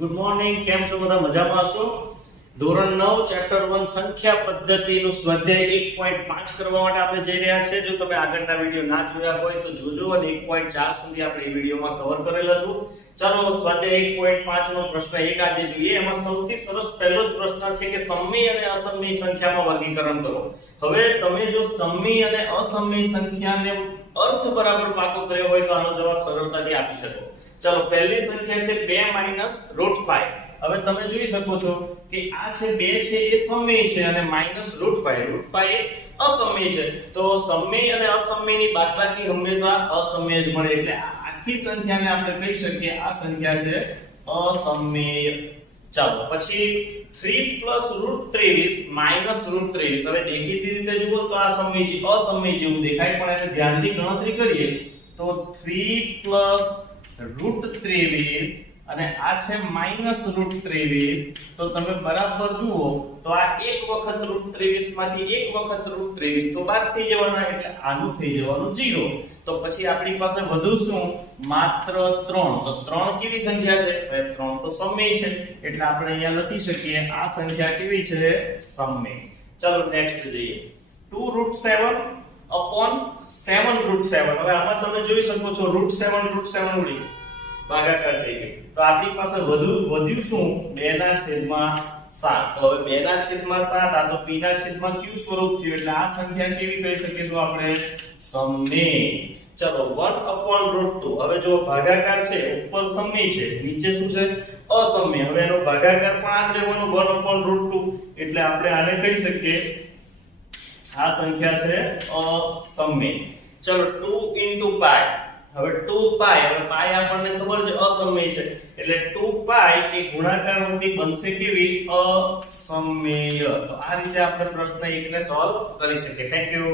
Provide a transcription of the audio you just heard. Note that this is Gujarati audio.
ગુડ મોર્નિંગ, કેમ છો બધા? મજામાં છો? ધોરણ 9 ચેપ્ટર 1 સંખ્યા પદ્ધતિનું સ્વાધ્યાય 1.5 કરવા માટે આપણે જઈ રહ્યા છે. જો તમે આગળના વિડિયો ના જોયા હોય તો જોજો અને 1.4 સુધી આપણે એ વિડિયોમાં કવર કરેલા છો. ચાલો સ્વાધ્યાય 1.5 નો પ્રશ્ન એક આજે જોઈએ. એમાં સૌથી સરસ પહેલો જ પ્રશ્ન છે કે સમમી અને અસમમી સંખ્યામાં વર્ગીકરણ કરો. હવે તમે જો સમમી અને અસમમી સંખ્યાને અર્થ બરાબર પાકો કર્યો હોય તો આનો જવાબ સરળતાથી આપી શકો. ચલો પહેલી સંખ્યા છે 2 - √5. હવે તમે જોઈ શકો છો કે આ છે 2 છે એ સમમી છે અને -√5 √5 એ અસમમી છે. તો સમમી અને અસમમીની બાદબાકી હંમેશા અસમય જ મળે, એટલે આ આખી સંખ્યાને આપણે કહી શકીએ આ સંખ્યા છે અસમય. ચાલો પછી 3 + √23 - √23. હવે દેખીતી રીતે જુઓ તો આ અસમય જેવું દેખાય, પણ એને ધ્યાનથી ગણતરી કરીએ તો 3 + √23 અને આ છે -√23. તો તમે બરાબર જુઓ તો આ એક વખત √23 માંથી એક વખત √23 તો બાદ થઈ જવાના, એટલે આનું થઈ જવાનું 0. તો પછી આપણી પાસે વધુ શું? માત્ર 3. તો 3 કેવી સંખ્યા છે સાહેબ? 3 તો સમય છે, એટલે આપણે અહીંયા લખી શકીએ આ સંખ્યા કેવી છે? સમય. ચલો નેક્સ્ટ જઈએ. 2√7 / 7√7. હવે આમાં તમે જોઈ શકો છો √7 ઉડી ભાગાકાર થઈ ગયો. તો આપણી પાસે વધ્યું શું? 2/7. તો હવે 2/7 આ તો p/q સ્વરૂપ થયું, એટલે આ સંખ્યા કેવી કહી શકીશું આપણે? સમય. ચલો 1/√2. હવે જો ભાગાકાર છે, ઉપર સમય છે, નીચે શું છે? અસમય. હવે એનો ભાગાકાર પણ આ જ રહેવાનો 1/√2, એટલે આપણે આને કહી શકીએ આ સંખ્યા છે અસમય. ચલો 2 * π. હવે 2π, હવે π આપણને ખબર છે અસમય છે, એટલે 2π એ ગુણાકાર વૃત્તિ બનશે કેવી? અસમય. તો આ રીતે આપણે પ્રશ્ન 1 ને સોલ્વ કરી શકીએ. Thank you.